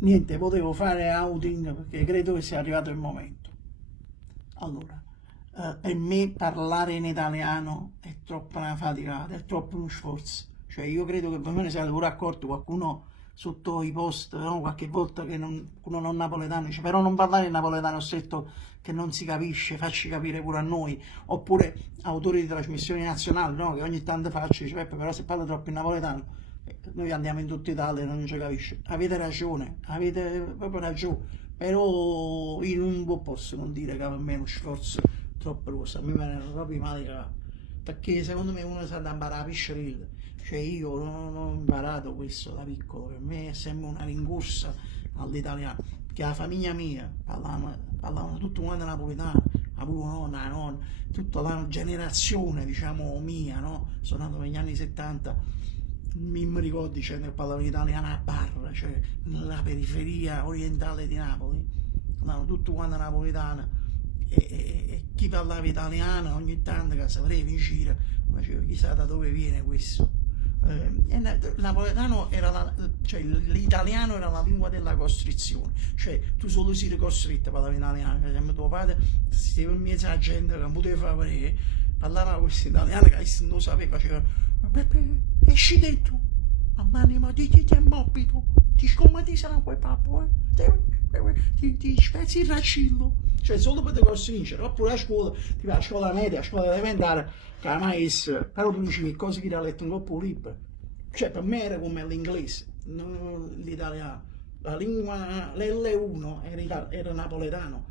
niente, potevo fare outing perché credo che sia arrivato il momento. Allora, per me parlare in italiano è troppo una faticata, è troppo uno sforzo. Cioè io credo che voi me ne siate pure accorti, qualcuno sotto i post, no? Qualche volta che qualcuno non napoletano dice però non parlare in napoletano stretto che non si capisce, facci capire pure a noi. Oppure autori di trasmissioni nazionali, no? Che ogni tanto faccio, dice Peppe però se parla troppo in napoletano noi andiamo in tutta Italia e non ci capisce. Avete proprio ragione, però io non posso non dire che per me è uno sforzo troppo grosso, a me me ne erano proprio male capo, perché secondo me uno sa da imparare a pisciare, cioè io non ho imparato questo da piccolo, per me è sempre una rincorsa all'italiano, perché la famiglia mia parlavano tutto quanto napoletano, la pure nonna, la nonna, tutta la generazione diciamo mia, no? Sono nato negli anni 70, mi ricordo dicendo che parlavano italiano a Barra, cioè nella periferia orientale di Napoli, parlavano tutto quanto napoletano e chi parlava italiano ogni tanto che sapevi in giro faceva chissà da dove viene questo. Il napoletano era cioè l'italiano era la lingua della costrizione, cioè tu solo sei costretto a parlare italiano, per esempio tuo padre stava in mezzo alla gente che non poteva fare, parlava questo italiano che non lo sapeva, faceva Peppe, esci dentro, mamma mia, ma ti è morbido, ti scommetti sarà quel pappo, ti spezzi il racillo, cioè solo per te costringere, oppure a scuola, ti vai a scuola media, a scuola elementare, che la maestra, però tu dici che cosa che ha letto un po' libero, cioè per me era come l'inglese, l'italiano, la lingua, l'L1 era napoletano,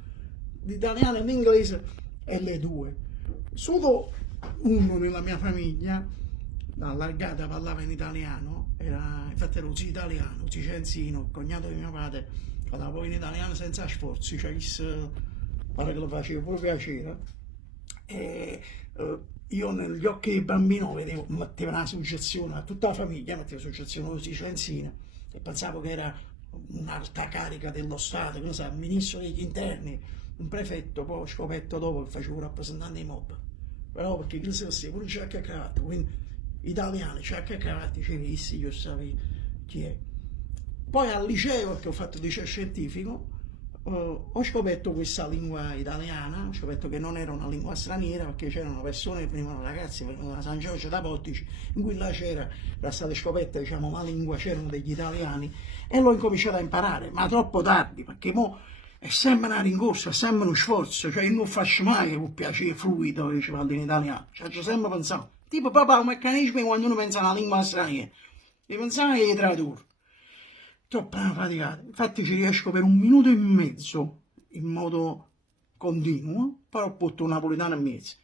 l'italiano e l'inglese L2, solo uno nella mia famiglia allargata parlava in italiano, infatti ero zio italiano, zio Cenzino, il cognato di mio padre, parlava poi in italiano senza sforzi, cioè pare che lo faceva pure piacere. E io negli occhi del bambino vedevo, metteva una suggezione a tutta la famiglia, metteva suggezione a zio Cenzino, e pensavo che era un'alta carica dello Stato, che ne sa, ministro degli interni, un prefetto, poi ho scoperto dopo che facevo un rappresentante di mob, però perché chi si vestiva pure in giacca e cravatta, quindi italiani, giacca e cravatta, ci visti, io sapevo chi è. Poi al liceo, perché ho fatto il liceo scientifico, ho scoperto questa lingua italiana, ho scoperto che non era una lingua straniera, perché c'erano persone che venivano, ragazzi, venivano da San Giorgio da Portici, in cui là era stata scoperta, diciamo, la lingua, c'erano degli italiani, e l'ho incominciato a imparare, ma troppo tardi, perché mo è sempre una rincorsa, è sempre uno sforzo, cioè io non faccio mai con piacere fluido che ci parlo in italiano, cioè ci sempre pensato, tipo proprio un meccanismo quando uno pensa a una lingua straniera, devi pensare che tradurre. Troppo faticata, infatti ci riesco per un minuto e mezzo in modo continuo, però porto un napoletano in mezzo.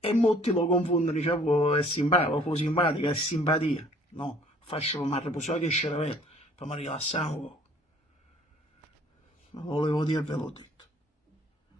E molti lo confondono, dicevo, è simpatico, simpatica, è simpatia. No, faccio come riposare che cervello, per mi rilassare un po'. Ma volevo dirvelo.